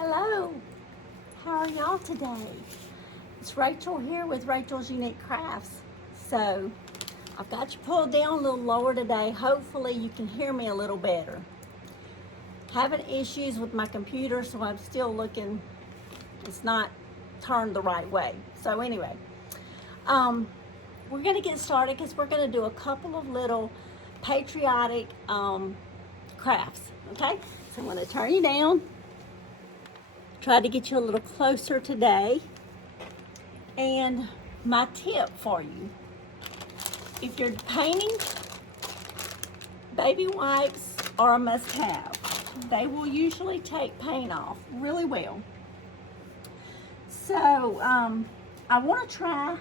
Hello, how are y'all today? It's Rachel here with Rachel's Unique Crafts. So I've got you pulled down a little lower today. Hopefully you can hear me a little better. Having issues with my computer, so I'm still looking, it's not turned the right way. So anyway, we're gonna get started because we're gonna do a couple of little patriotic crafts, okay? So I'm gonna turn you down. Try to get you a little closer today. And my tip for you, if you're painting, baby wipes are a must-have. They will usually take paint off really well. So I want to try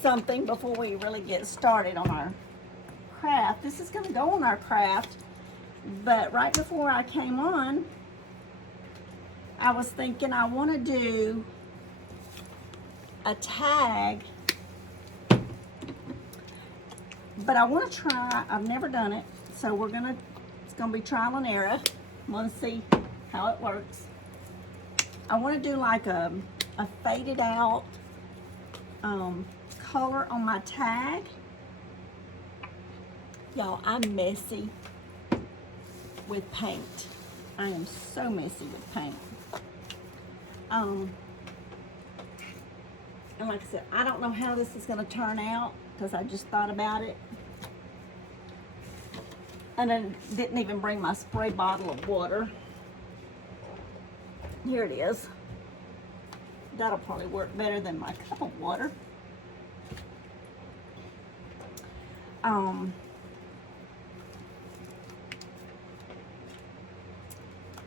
something before we really get started on our craft. This is going to go on our craft, but right before I came on, I was thinking I want to do a tag, but I want to try, I've never done it, so it's gonna be trial and error. I'm gonna see how it works. I want to do like a faded out color on my tag. Y'all, I'm messy with paint. I am so messy with paint. And like I said, I don't know how this is going to turn out because I just thought about it. And I didn't even bring my spray bottle of water. Here it is. That'll probably work better than my cup of water.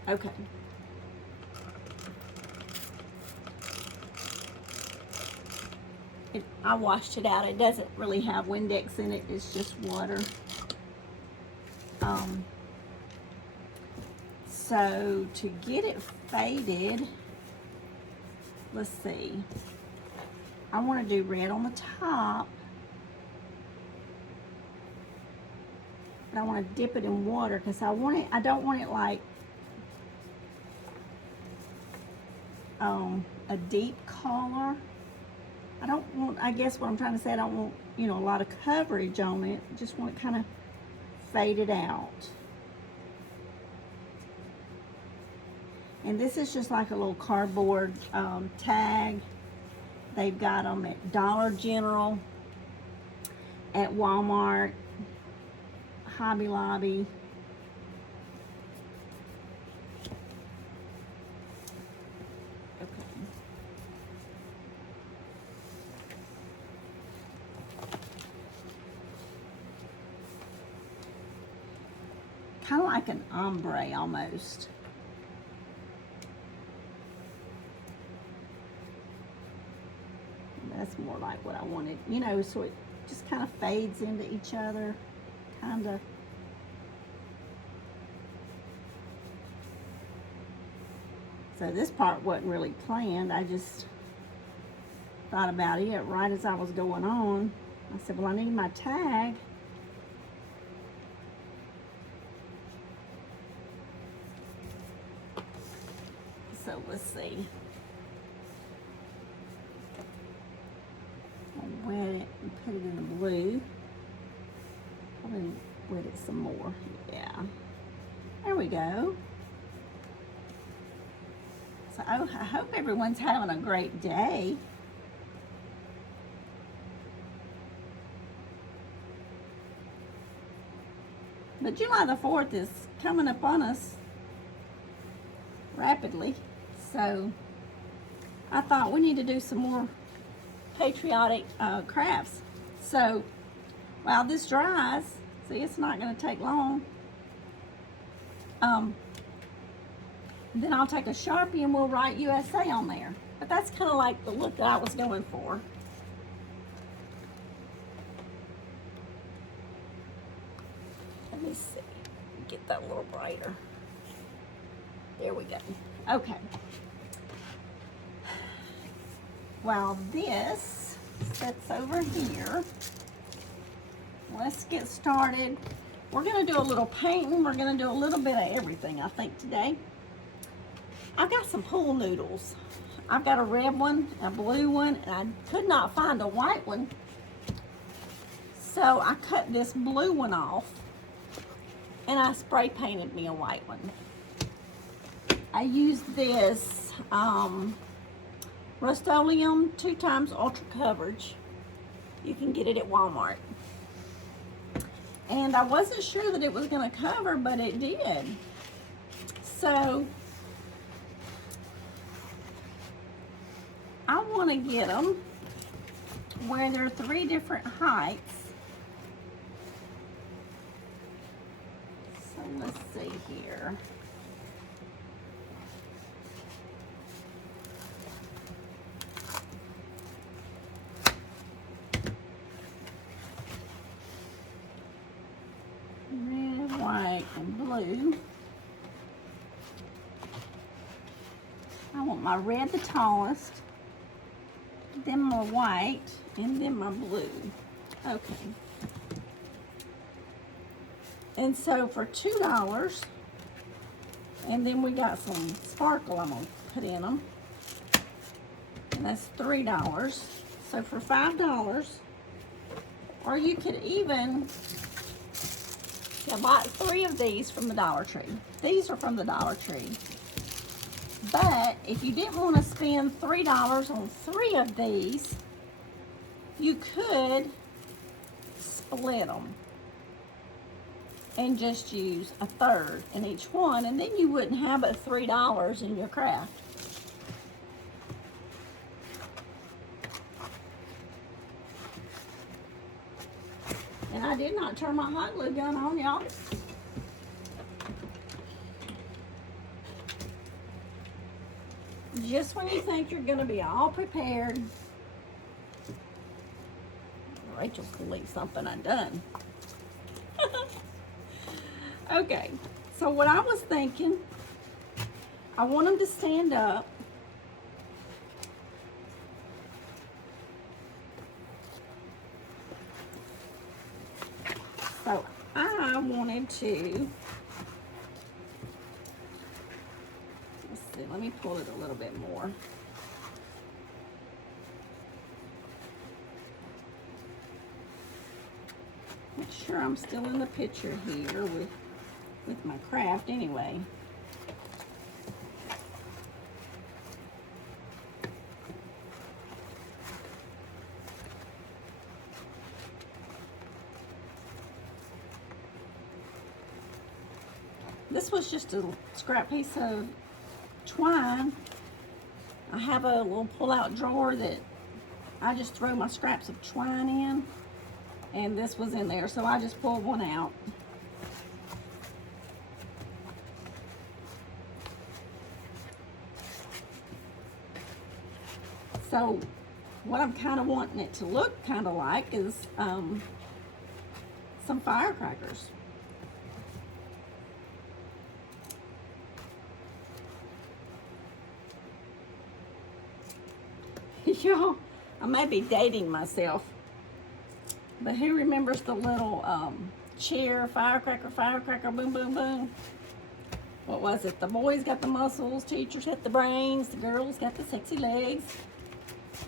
Okay. I washed it out. It doesn't really have Windex in it. It's just water. So to get it faded, let's see. I want to do red on the top. But I want to dip it in water because I don't want it like a deep color. I guess what I'm trying to say, I don't want, a lot of coverage on it. I just want it kind of faded out. And this is just like a little cardboard tag. They've got them at Dollar General, at Walmart, Hobby Lobby. Kind of like an ombre almost. That's more like what I wanted, so it just kind of fades into each other, kind of. So this part wasn't really planned. I just thought about it right as I was going on. I said, well, I need my tag. So let's see. I'll wet it and put it in the blue. Probably wet it some more. Yeah. There we go. So I hope everyone's having a great day. But July the 4th is coming up on us rapidly. So I thought we need to do some more patriotic crafts. So while this dries, see, it's not going to take long. Then I'll take a Sharpie and we'll write USA on there. But that's kind of like the look that I was going for. Let me see. Get that a little brighter. There we go. Okay. While this sits over here, let's get started. We're going to do a little painting. We're going to do a little bit of everything, I think, today. I've got some pool noodles. I've got a red one, a blue one, and I could not find a white one. So I cut this blue one off and I spray painted me a white one. I used this Rust-Oleum 2x Ultra Coverage. You can get it at Walmart. And I wasn't sure that it was going to cover, but it did. So I want to get them where there are 3 different heights. So let's see here. Red, white, and blue. I want my red the tallest, then my white, and then my blue. Okay. And so for $2, and then we got some sparkle I'm gonna put in them, and that's $3. So for $5, or you could even, I bought 3 of these from the Dollar Tree. These are from the Dollar Tree. But if you didn't want to spend $3 on 3 of these, you could split them and just use a third in each one, and then you wouldn't have but $3 in your craft. And I did not turn my hot glue gun on, y'all. Just when you think you're going to be all prepared, Rachel can leave something undone. Okay, so what I was thinking, I want them to stand up. So I wanted to, let's see, let me pull it a little bit more. Make sure I'm still in the picture here with my craft anyway. This was just a scrap piece of twine. I have a little pull-out drawer that I just throw my scraps of twine in, and this was in there, so I just pulled one out. So what I'm kind of wanting it to look kind of like is some firecrackers. Y'all, I may be dating myself, but who remembers the little cheer, firecracker, firecracker, boom, boom, boom? What was it? The boys got the muscles, teachers had the brains, the girls got the sexy legs.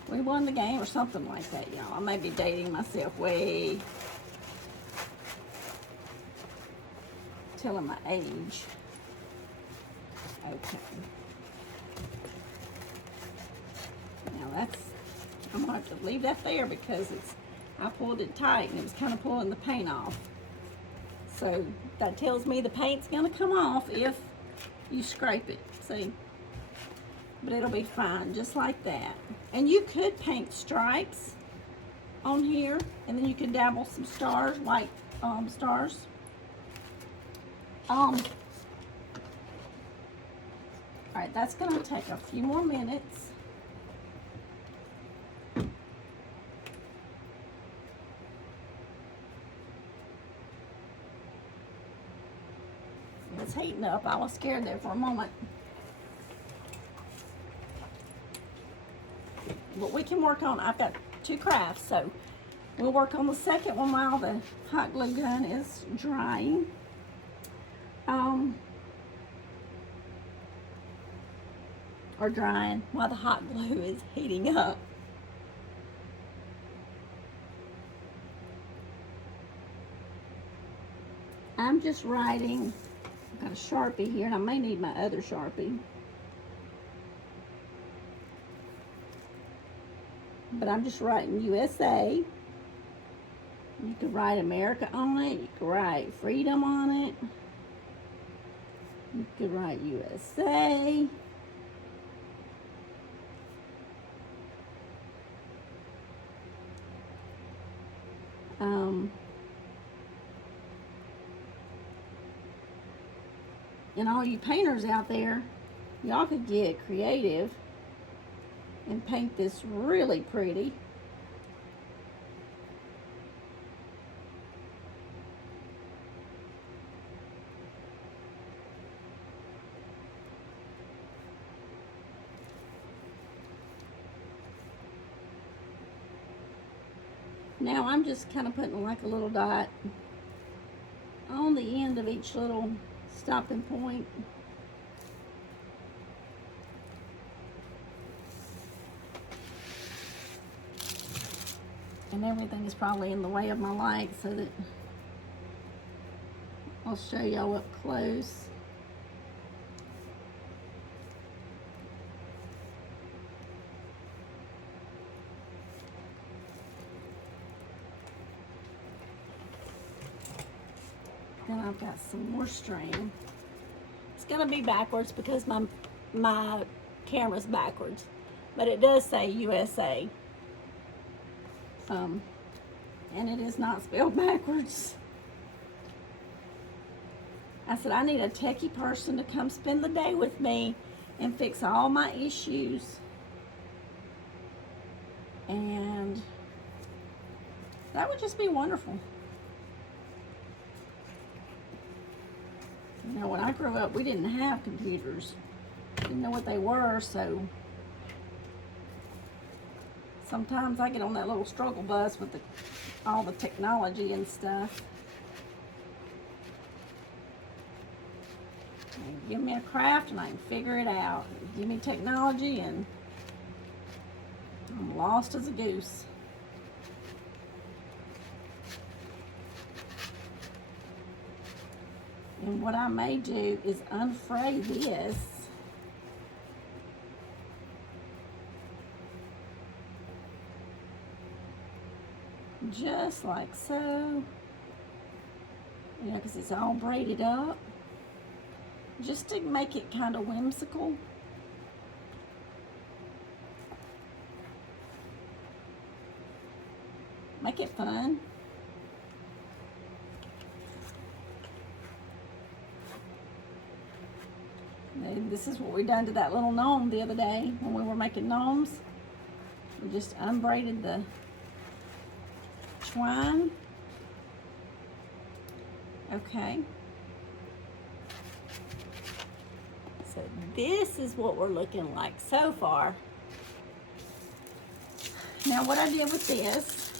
We won the game or something like that, y'all. I may be dating myself way, telling my age. Okay. Now I'm gonna have to leave that there because I pulled it tight and it was kind of pulling the paint off. So that tells me the paint's gonna come off if you scrape it, see? But it'll be fine, just like that. And you could paint stripes on here, and then you can dabble some stars, white stars. All right, that's gonna take a few more minutes. It's heating up. I was scared there for a moment. But we can work on, I've got 2 crafts, so we'll work on the second one while the hot glue gun is drying. are drying while the hot glue is heating up. I'm just writing, I've got a Sharpie here, and I may need my other Sharpie. But I'm just writing USA. You could write America on it. You could write freedom on it. You could write USA. And all you painters out there, y'all could get creative and paint this really pretty. Now I'm just kind of putting like a little dot on the end of each little stopping point. And everything is probably in the way of my light, so that I'll show y'all up close. Then I've got some more string. It's gonna be backwards because my camera's backwards, but it does say USA. And it is not spelled backwards. I said I need a techie person to come spend the day with me and fix all my issues. And that would just be wonderful. You know, when I grew up, we didn't have computers. Didn't know what they were, so sometimes I get on that little struggle bus with all the technology and stuff. And give me a craft and I can figure it out. Give me technology and I'm lost as a goose. And what I may do is unfray this. Just like so. You know, because it's all braided up. Just to make it kind of whimsical. Make it fun. And this is what we done to that little gnome the other day when we were making gnomes. We just unbraided the twine. Okay. So this is what we're looking like so far. Now what I did with this,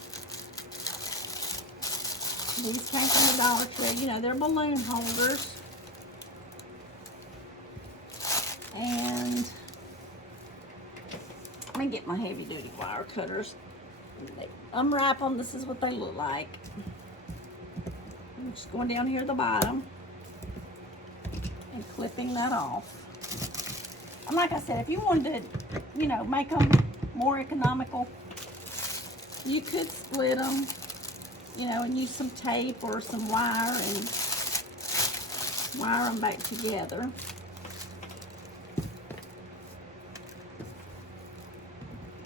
these came from the Dollar Tree. You know, they're balloon holders. And let me get my heavy duty wire cutters. Unwrap them. This is what they look like. I'm just going down here at the bottom and clipping that off. And like I said, if you wanted to, you know, make them more economical, you could split them, you know, and use some tape or some wire and wire them back together.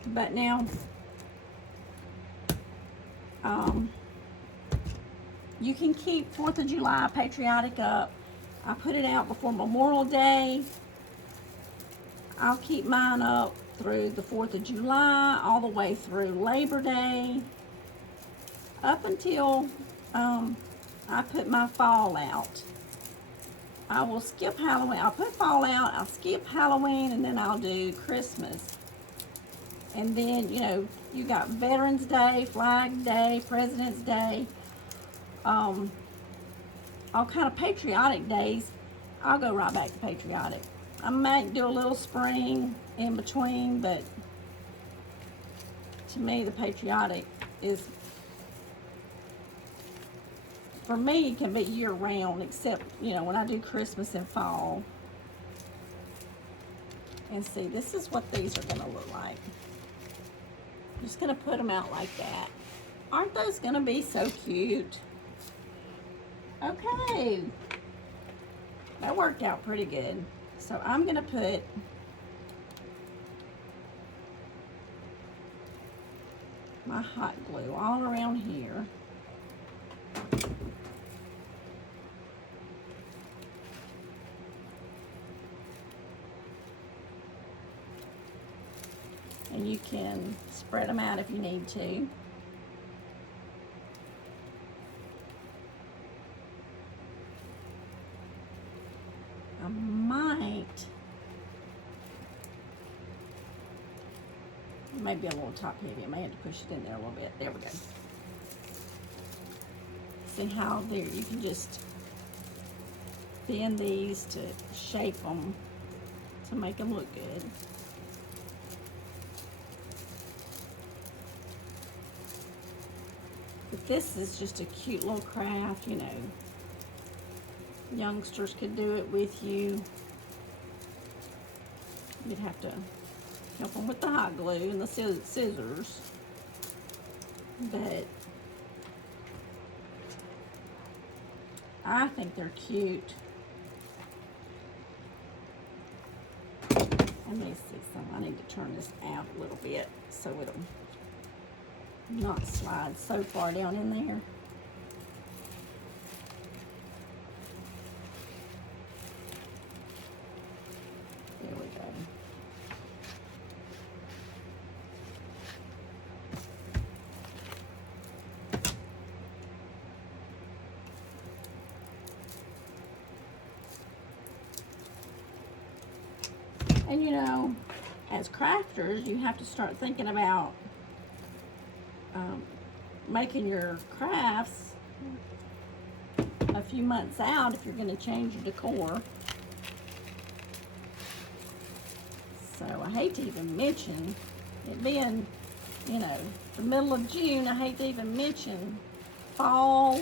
But now, you can keep 4th of July Patriotic up. I put it out before Memorial Day. I'll keep mine up through the 4th of July, all the way through Labor Day, up until I put my fall out. I will skip Halloween. I'll put fall out, I'll skip Halloween, and then I'll do Christmas. And then, you know, you got Veterans Day, Flag Day, President's Day, all kind of patriotic days. I'll go right back to patriotic. I might do a little spring in between, but to me the patriotic is, for me, it can be year round, except, you know, when I do Christmas and fall. And see, this is what these are gonna look like. I'm just gonna put them out like that. Aren't those gonna be so cute? Okay, that worked out pretty good. So I'm gonna put my hot glue all around here. And you can spread them out if you need to. I might, maybe a little top heavy. I may have to push it in there a little bit. There we go. See how there, you can just bend these to shape them to make them look good. But this is just a cute little craft, you know. Youngsters could do it with you. You'd have to help them with the hot glue and the scissors. But I think they're cute. Let me see some. I need to turn this out a little bit so it'll not slide so far down in there. There we go. And you know, as crafters, you have to start thinking about making your crafts a few months out if you're going to change your decor. So I hate to even mention it being, you know, the middle of June. I hate to even mention fall,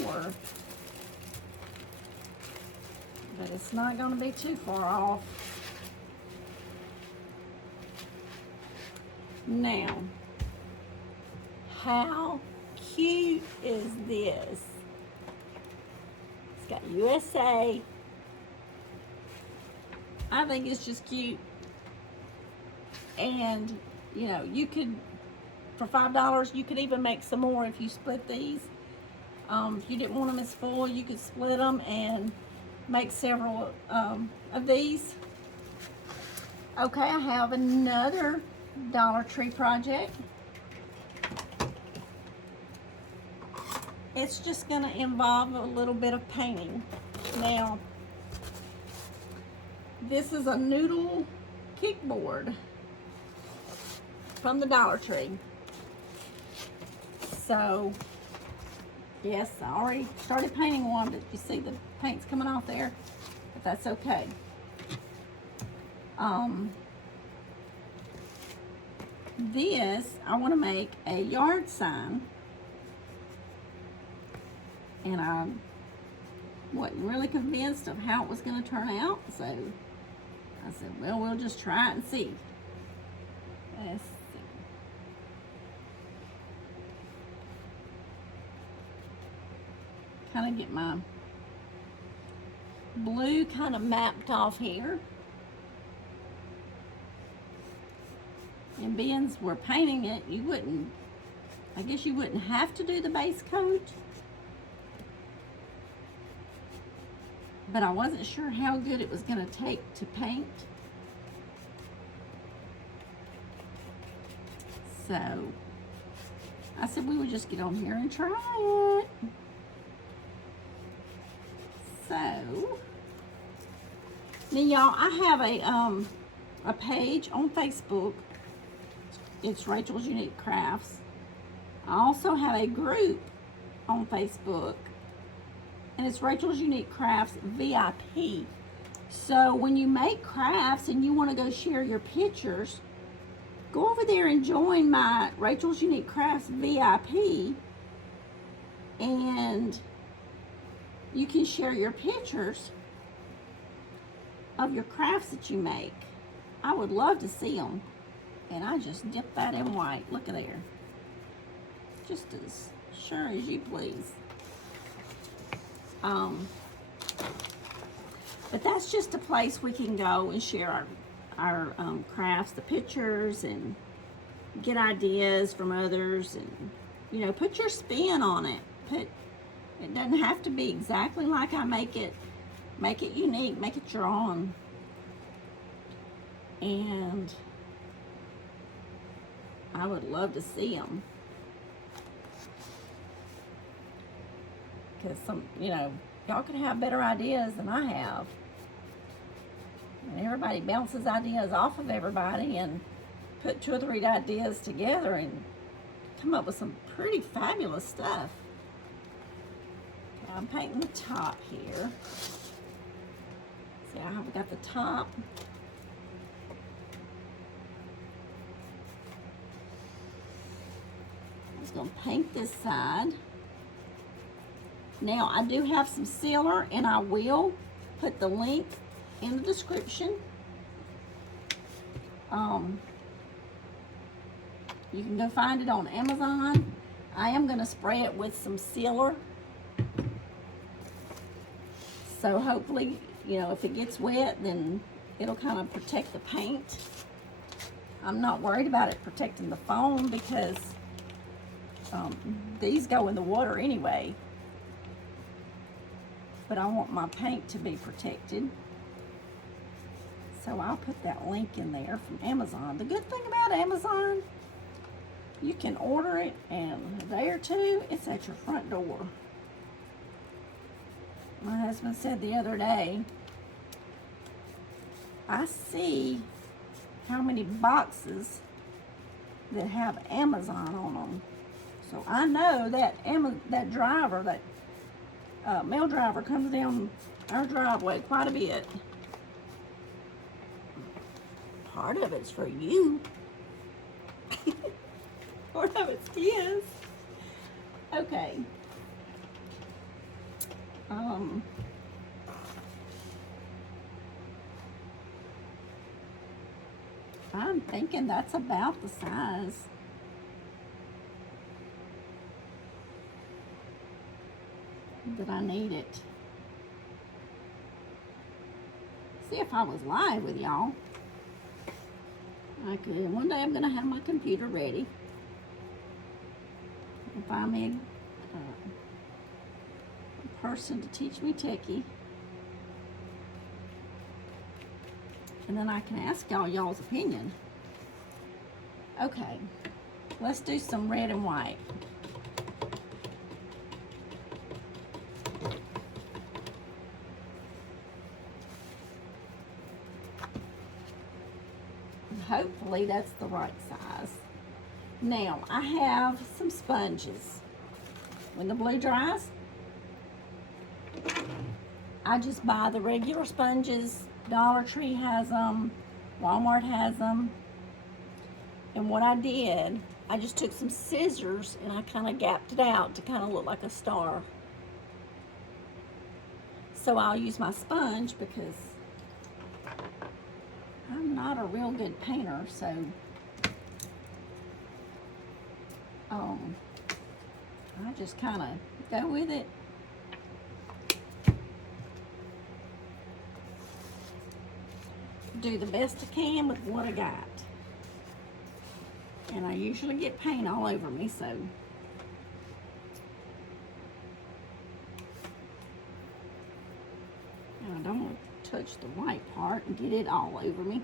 but it's not going to be too far off. Now, how cute is this? It's got USA. I think it's just cute. And, you know, you could, for $5, you could even make some more if you split these. If you didn't want them as full, you could split them and make several of these. Okay, I have another Dollar Tree project. It's just going to involve a little bit of painting. Now, this is a noodle kickboard from the Dollar Tree. So, yes, I already started painting one, but you see the paint's coming off there, but that's okay. This, I want to make a yard sign. And I wasn't really convinced of how it was going to turn out, so I said, well, we'll just try it and see. Let's see. Kind of get my blue kind of mapped off here. And being we're painting it, you wouldn't, I guess you wouldn't have to do the base coat. But I wasn't sure how good it was going to take to paint. So I said we would just get on here and try it. So now y'all, I have a page on Facebook. It's Rachel's Unique Crafts. I also have a group on Facebook, and it's Rachel's Unique Crafts VIP. So when you make crafts and you want to go share your pictures, go over there and join my Rachel's Unique Crafts VIP, and you can share your pictures of your crafts that you make. I would love to see them. And I just dip that in white. Look at there. Just as sure as you please. But that's just a place we can go and share our crafts, the pictures, and get ideas from others, and you know, put your spin on it. It doesn't have to be exactly like I make it. Make it unique, make it your own. And I would love to see them. Because you know, y'all could have better ideas than I have. And everybody bounces ideas off of everybody and put 2 or 3 ideas together and come up with some pretty fabulous stuff. Okay, I'm painting the top here. See, I've got the top. I'm just going to paint this side. Now, I do have some sealer, and I will put the link in the description. You can go find it on Amazon. I am going to spray it with some sealer. So hopefully, you know, if it gets wet, then it'll kind of protect the paint. I'm not worried about it protecting the foam because these go in the water anyway. But I want my paint to be protected. So I'll put that link in there from Amazon. The good thing about Amazon, you can order it and a day or two, it's at your front door. My husband said the other day, I see how many boxes that have Amazon on them. So I know that that driver, that mail driver comes down our driveway quite a bit. Part of it's for you. Part of it's his. Okay. I'm thinking that's about the size. That I need it. See, if I was live with y'all, I could. One day I'm going to have my computer ready and find me a person to teach me techie. And then I can ask y'all's opinion. Okay, let's do some red and white. Hopefully that's the right size. Now, I have some sponges. When the blue dries, I just buy the regular sponges. Dollar Tree has them. Walmart has them. And what I did, I just took some scissors and I kind of gapped it out to kind of look like a star. So I'll use my sponge because I'm not a real good painter, so I just kind of go with it. Do the best I can with what I got. And I usually get paint all over me, so I don't want to touch the white part and get it all over me.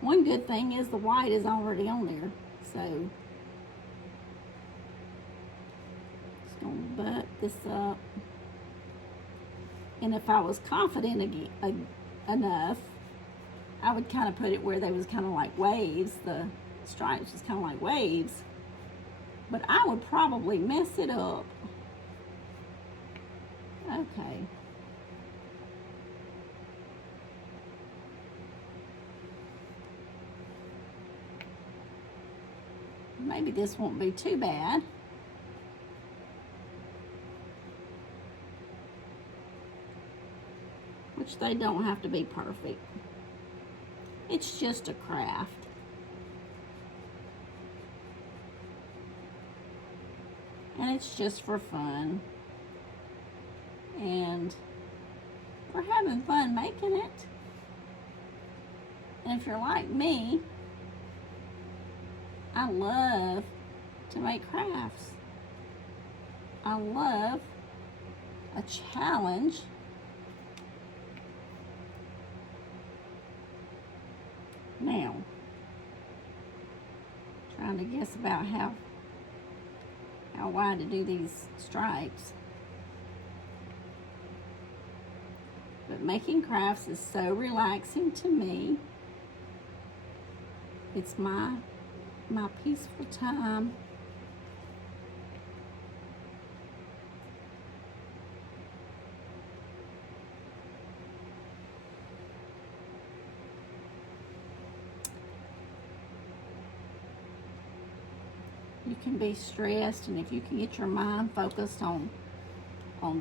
One good thing is the white is already on there, so just gonna butt this up. And if I was confident enough, I would kind of put it where they was kind of like waves. The stripes was kind of like waves, but I would probably mess it up. Okay. maybe this won't be too bad. Which they don't have to be perfect. It's just a craft. And it's just for fun. And we're having fun making it. And if you're like me, I love to make crafts. I love a challenge. Now, trying to guess about how wide to do these stripes. But making crafts is so relaxing to me. It's my peaceful time. You can be stressed, and if you can get your mind focused on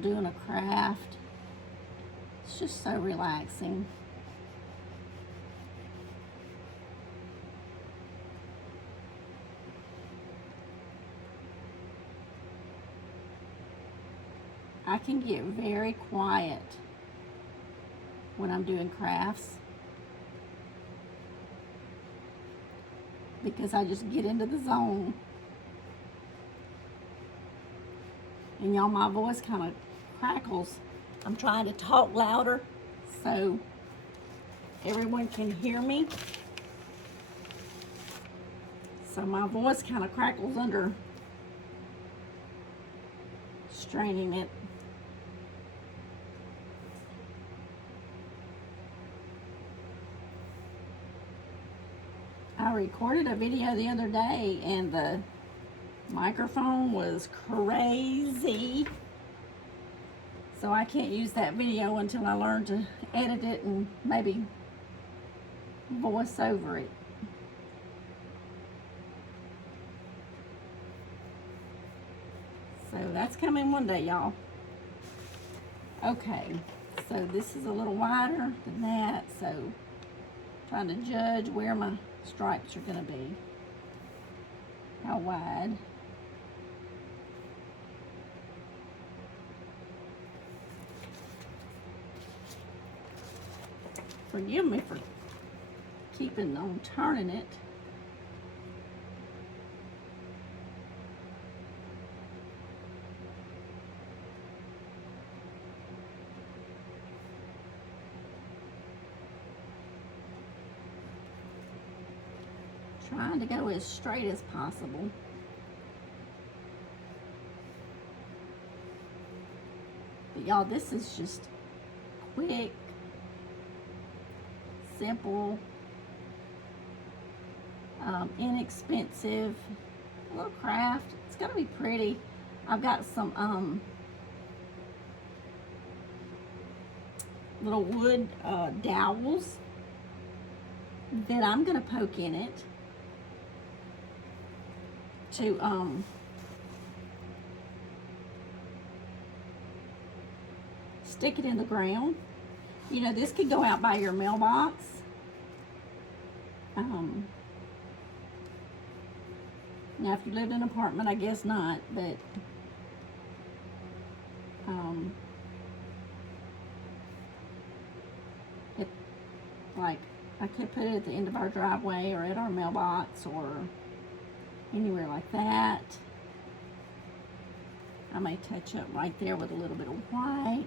doing a craft, it's just so relaxing. I can get very quiet when I'm doing crafts because I just get into the zone. And y'all, my voice kind of crackles. I'm trying to talk louder so everyone can hear me. So my voice kind of crackles under straining it. I recorded a video the other day and the microphone was crazy. So I can't use that video until I learn to edit it and maybe voice over it. So that's coming one day, y'all. Okay, so this is a little wider than that, so trying to judge where my stripes are going to be. How wide. Forgive me for keeping on turning it. Trying to go as straight as possible. But y'all, this is just quick, simple, inexpensive little craft. It's gonna be pretty. I've got some little wood dowels that I'm gonna poke in it to stick it in the ground. You know, this could go out by your mailbox. Now, if you lived in an apartment, I guess not, but it, like, I could put it at the end of our driveway or at our mailbox or anywhere like that. I may touch up right there with a little bit of white.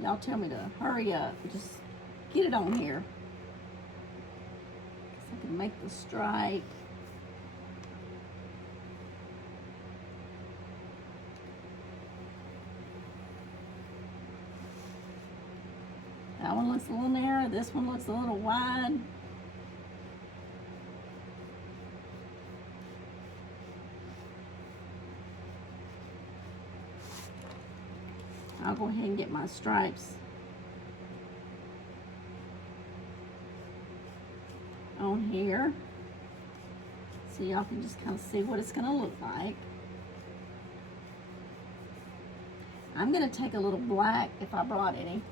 Y'all tell me to hurry up. Just get it on here. So I can make the stripe. That one looks a little narrow. This one looks a little wide. I'll go ahead and get my stripes on here so y'all can just kind of see what it's going to look like. I'm going to take a little black if I brought any.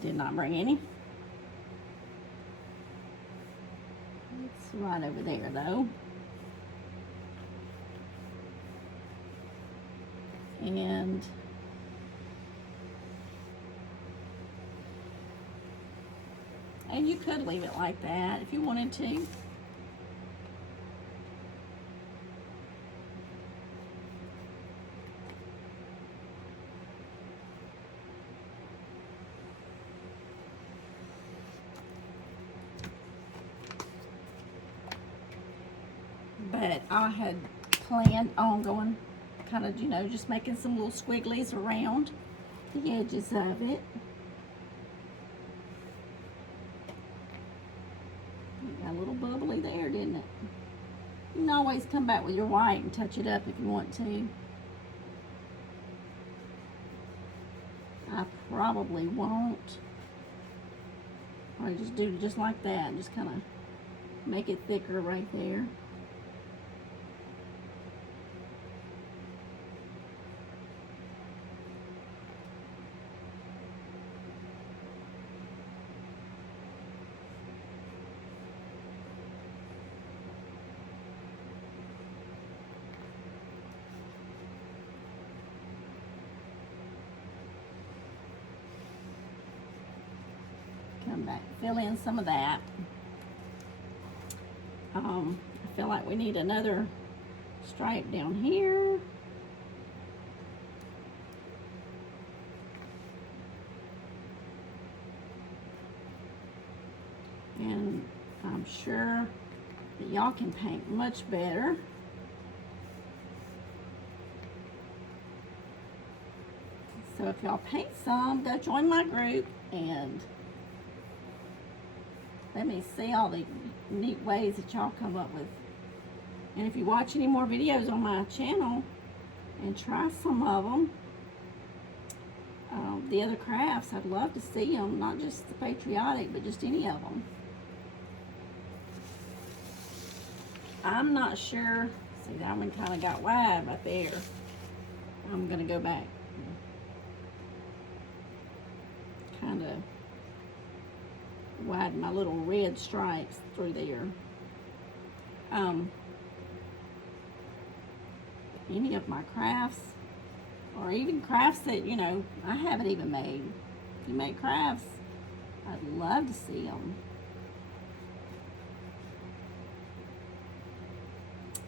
Did not bring any. It's right over there though. And you could leave it like that if you wanted to. But I had planned on going kind of, you know, just making some little squigglies around the edges of it. Got a little bubbly there, didn't it? You can always come back with your white and touch it up if you want to. I probably won't. Or just do just like that and just kind of make it thicker right there. Come back, fill in some of that. I feel like we need another stripe down here. And I'm sure that y'all can paint much better. So if y'all paint some, go join my group and let me see all the neat ways that y'all come up with. And if you watch any more videos on my channel and try some of them, the other crafts, I'd love to see them, not just the patriotic, but just any of them. I'm not sure. See, that one kind of got wide right there. I'm going to go back. Kind of widen my little red stripes through there. Any of my crafts, or even crafts that, you know, I haven't even made. If you make crafts, I'd love to see them.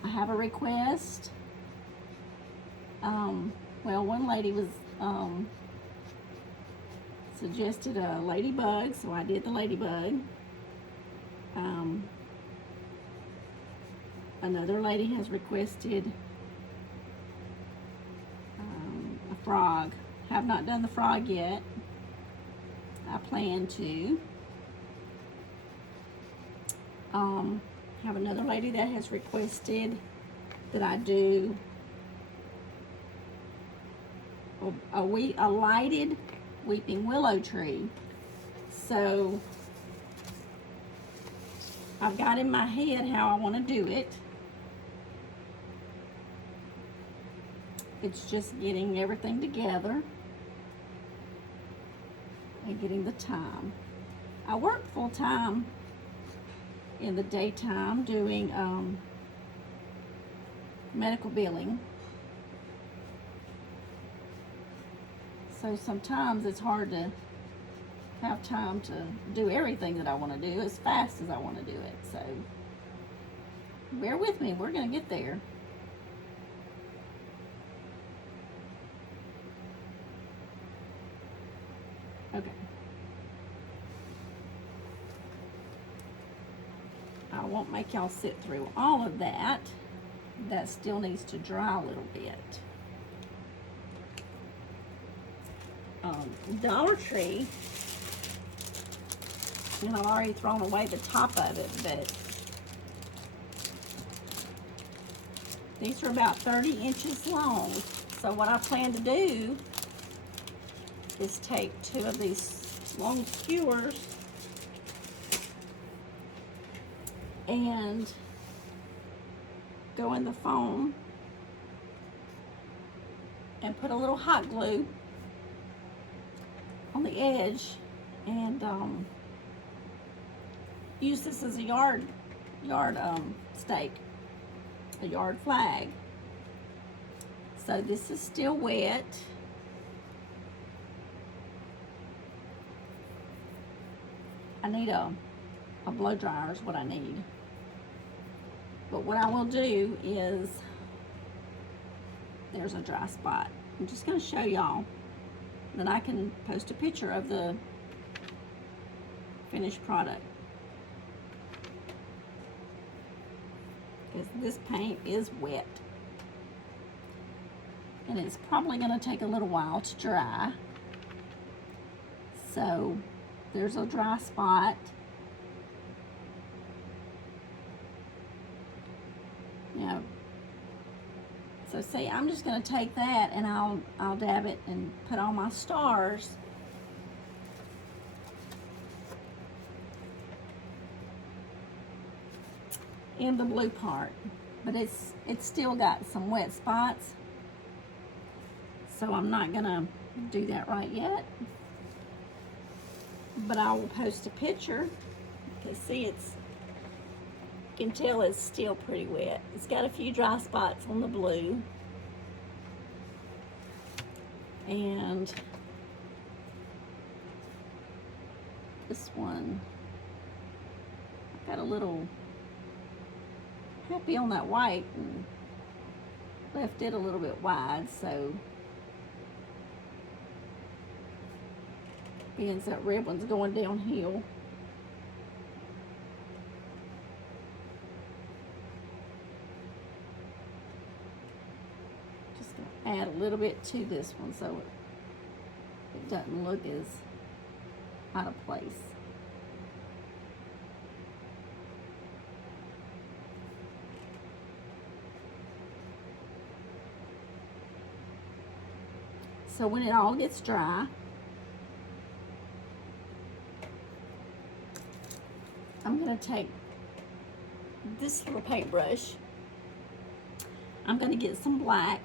I have a request. Well, one lady was suggested a ladybug, so I did the ladybug. Another lady has requested a frog. Have not done the frog yet. I plan to. Have another lady that has requested that I do a lighted weeping willow tree. So I've got in my head how I want to do it. It's just getting everything together and getting the time. I work full time in the daytime doing medical billing. So sometimes it's hard to have time to do everything that I want to do as fast as I want to do it. So bear with me, we're going to get there. Okay. I won't make y'all sit through all of that. That still needs to dry a little bit. Dollar Tree, and I've already thrown away the top of it, but these are about 30 inches long. So what I plan to do is take two of these long skewers and go in the foam and put a little hot glue on the edge, and use this as a yard stake, a yard flag. So this is still wet. I need a blow dryer is what I need. But what I will do is, there's a dry spot. I'm just going to show y'all. Then I can post a picture of the finished product. Because this paint is wet. And it's probably going to take a little while to dry. So there's a dry spot. Now, so see, I'm just going to take that and I'll dab it and put all my stars in the blue part, but it's still got some wet spots, so I'm not going to do that right yet. But I will post a picture, because see, you can tell it's still pretty wet. It's got a few dry spots on the blue. And this one, I got a little happy on that white and left it a little bit wide, so being that red one's going downhill. Add a little bit to this one so it doesn't look as out of place. So when it all gets dry, I'm going to take this little paintbrush. I'm going to get some black,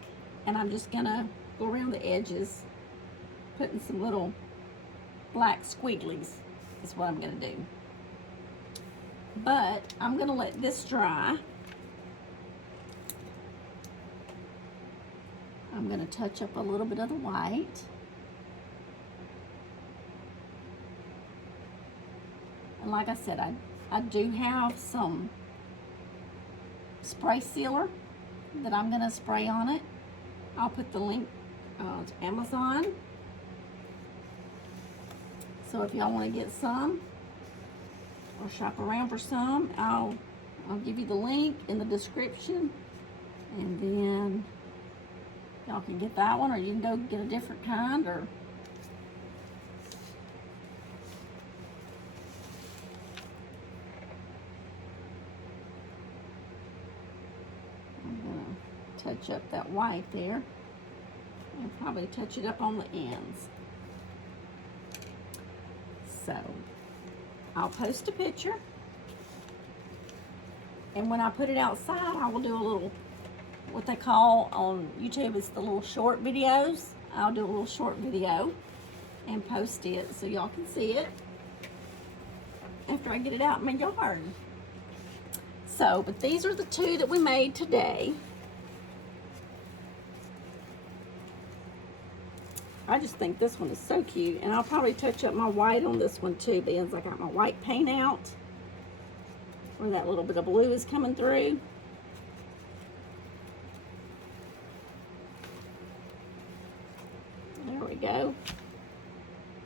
and I'm just gonna go around the edges, putting some little black squigglies is what I'm gonna do. But I'm gonna let this dry. I'm gonna touch up a little bit of the white. And like I said, I do have some spray sealer that I'm gonna spray on it. I'll put the link to Amazon. So if y'all want to get some or shop around for some, I'll give you the link in the description, and then y'all can get that one, or you can go get a different kind. Or I'm gonna touch up that white there, and probably touch it up on the ends. So I'll post a picture, and when I put it outside, I will do a little, what they call on YouTube, it's the little short videos. I'll do a little short video and post it so y'all can see it after I get it out in my yard. So, but these are the two that we made today. I just think this one is so cute, and I'll probably touch up my white on this one too, because I got my white paint out where that little bit of blue is coming through. There we go.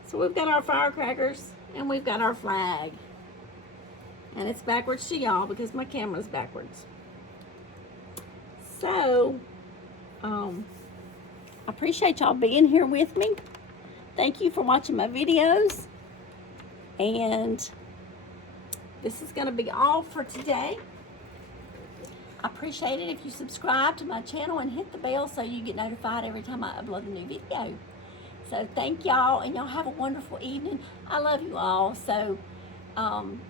So we've got our firecrackers and we've got our flag, and it's backwards to y'all because my camera's backwards. So I appreciate y'all being here with me. Thank you for watching my videos, and this is going to be all for today. I appreciate it if you subscribe to my channel and hit the bell so you get notified every time I upload a new video. So thank y'all, and y'all have a wonderful evening. I love you all. So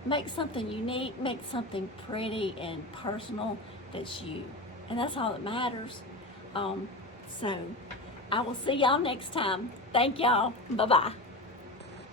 Make something unique, make something pretty and personal that's you. And that's all that matters. So I will see y'all next time. Thank y'all. Bye-bye.